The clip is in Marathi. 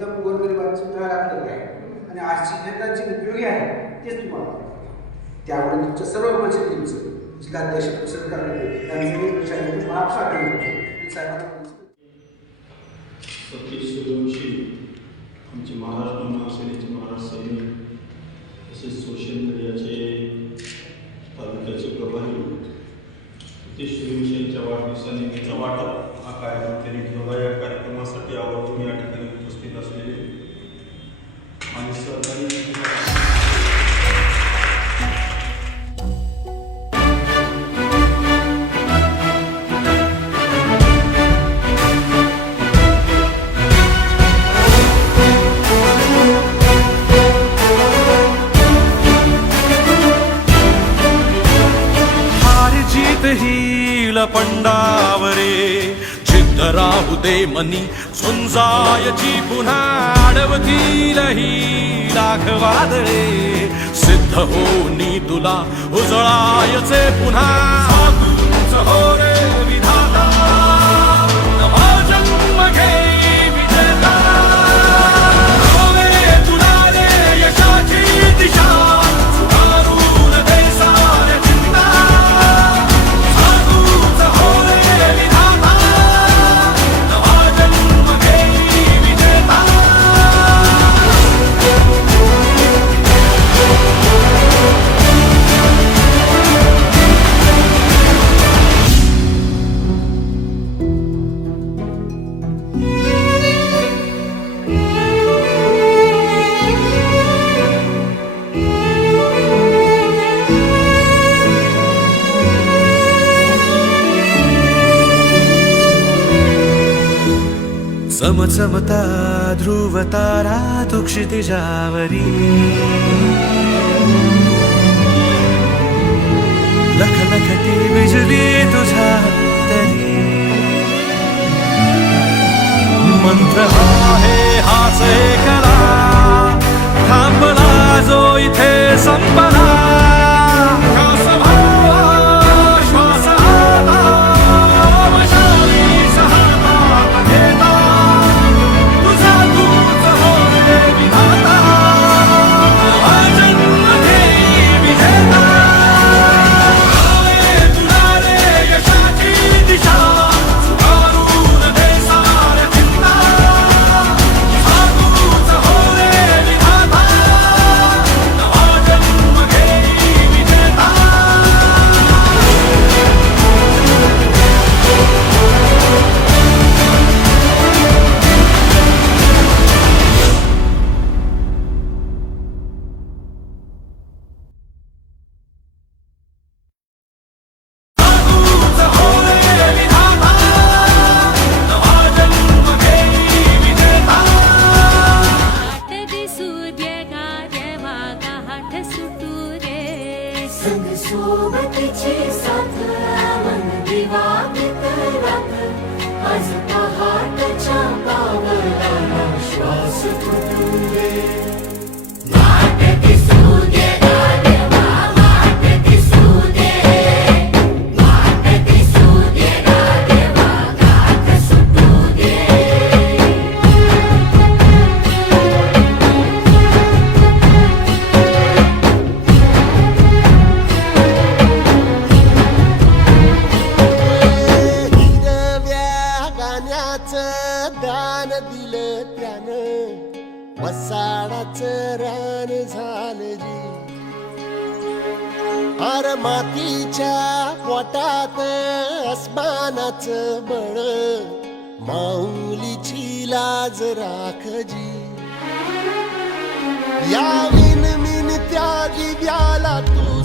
एकदम गोरगरिबांची तळ घातलेली आहे आणि आजची जनता जी उपयोगी आहे तेच तुम्हाला त्यामुळे तुमचं सर्व बजेट तुमचं जिल्हाध्यक्ष परिषद करण्यात त्यांचं सतीश सूर्यवंशी आमचे महाराष्ट्र महासेनेचे महाराष्ट्र सैनिक तसेच सोशल मीडियाचे तालुक्याचे प्रभारी सतीश सूर्यवंशी यांच्या वाढदिवसानिमित्त वाटप हा कार्यक्रम त्यांनी ठेवला. या कार्यक्रमासाठी आवर्जून या ठिकाणी उपस्थित असलेले आणि सहकारी पंडावरे जिद्द राहू दे मनी झुंजायची पुन्हा अडवतील ही लाख वादळे सिद्ध होनी तुला उजळायचे पुन्हा हो रे विधाता नवा जन्म घे विजेता हो रे तुला रे यशाची दिशा सुधारून दे साऱ्या चिंता चमचमता ध्रुव तारा तू क्षितिजावरी लखलखती बिजली तुझ्या तरी मंत्र आहे हाच कला थांबला जो इथे संपला सोबतीची साथ मन दिवाळीत रात आज पहाटच्या पावलाला श्वास फुटू दे. दान दिलं त्यानं वसाडाचं रान झालं जी. अर मातीच्या पोटात अस्मानाचं बळ माऊलीची लाज राखजी. या विनमिन त्या दिव्याला तू